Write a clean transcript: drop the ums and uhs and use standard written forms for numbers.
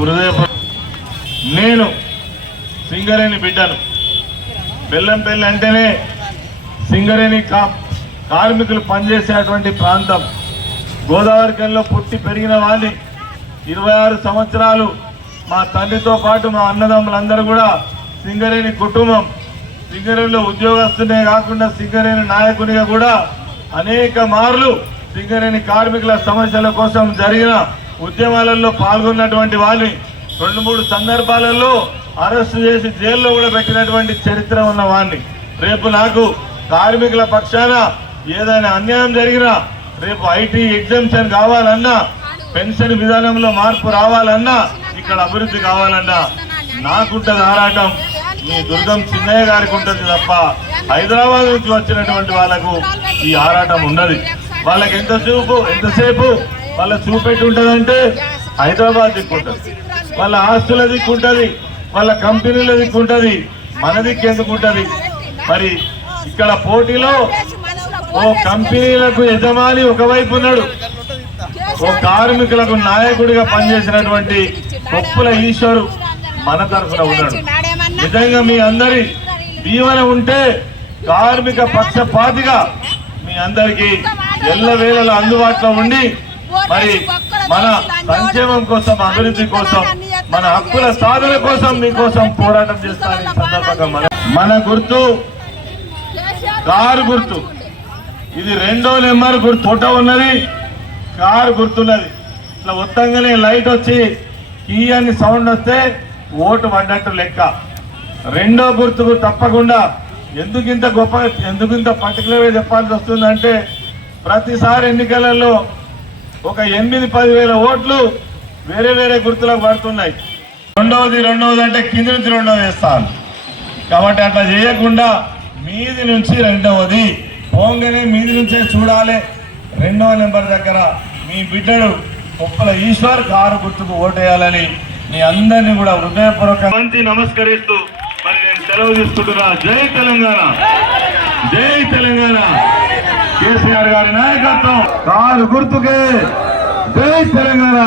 కూడా నేను సింగరేణి బిడ్డను. బెల్లంపల్లి అంటేనే సింగరేణి కార్మికులు పనిచేసేటువంటి ప్రాంతం. గోదావరి కనిలో పుట్టి పెరిగిన వాడిని. 26 సంవత్సరాలు మా తండ్రితో పాటు మా అన్నదమ్ములందరూ కూడా సింగరేణి కుటుంబం. సింగరేణిలో ఉద్యోగస్తునే కాకుండా సింగరేణి నాయకునిగా కూడా అనేక మార్లు సింగరేణి కార్మికుల సమస్యల కోసం జరిగిన ఉద్యమాలలో పాల్గొన్నటువంటి వాడిని. 2-3 సందర్భాలలో అరెస్టు చేసి జైల్లో కూడా పెట్టినటువంటి చరిత్ర ఉన్న వాడిని. రేపు నాకు కార్మికుల పక్షాన ఏదైనా అన్యాయం జరిగినా, రేపు ఐటీ ఎగ్జామ్షన్ కావాలన్నా, పెన్షన్ విధానంలో మార్పు రావాలన్నా, ఇక్కడ అభివృద్ధి కావాలన్నా నాకుంటుంది ఆరాటం. మీ దుర్గం చిన్నయ్య గారికి ఉంటుంది తప్ప హైదరాబాద్ నుంచి వచ్చినటువంటి వాళ్ళకు ఈ ఆరాటం ఉన్నది. వాళ్ళకి ఎంతసేపు వాళ్ళ చూపెట్టి ఉంటుందంటే హైదరాబాద్ దిక్కుంటుంది, వాళ్ళ ఆస్తుల దిక్కుంటుంది, వాళ్ళ కంపెనీల దిక్కుంటుంది, మన దిక్కు ఎందుకుంటుంది? మరి ఇక్కడ పోటీలో ఓ కంపెనీలకు యజమాని ఒకవైపు ఉన్నాడు, ఓ కార్మికులకు నాయకుడిగా పనిచేసినటువంటి కొప్పుల ఈశ్వరు మన తరఫున ఉన్నాడు. నిజంగా మీ అందరి దీవెన ఉంటే కార్మిక పక్షపాతిగా మీ అందరికీ ఎల్లవేళలా అందుబాటులో ఉండి మరి మన సంక్షేమం కోసం, అభివృద్ధి కోసం, మన హక్కుల సాధన కోసం మీకోసం పోరాటం చేస్తారని సందర్భంగా మన గుర్తు కారు గుర్తు. ఇది 2వ నెంబర్ గుర్తు. ఫోటో ఉన్నది, కారు గుర్తున్నది. ఇట్లా మొత్తంగానే లైట్ వచ్చి కీ అని సౌండ్ వస్తే ఓటు పడ్డట్టు లెక్క. 2వ గుర్తుకు తప్పకుండా ఎందుకింత పర్టికులర్గా చెప్పాల్సి వస్తుందంటే ప్రతిసారి ఎన్నికలలో ఒక 8-10 వేల ఓట్లు వేరే వేరే గుర్తులకు పడుతున్నాయి. రెండవది అంటే కింద నుంచి 2వ వేస్తాను. కాబట్టి అట్లా చేయకుండా మీది నుంచి 2వది పోంగనే మీది నుంచే చూడాలి. 2వ నెంబర్ దగ్గర మీ బిడ్డడు కొప్పుల ఈశ్వర్ కారు గుర్తుకు ఓటేయాలని మీ అందరినీ కూడా హృదయపూర్వకంగా నమస్కరిస్తూ మరి నేను సెలవు తీసుకుంటున్నా. జై తెలంగాణ, జై తెలంగాణ. కేసీఆర్ గారి నాయకత్వం, కారు గుర్తుకే జై తెలంగాణ.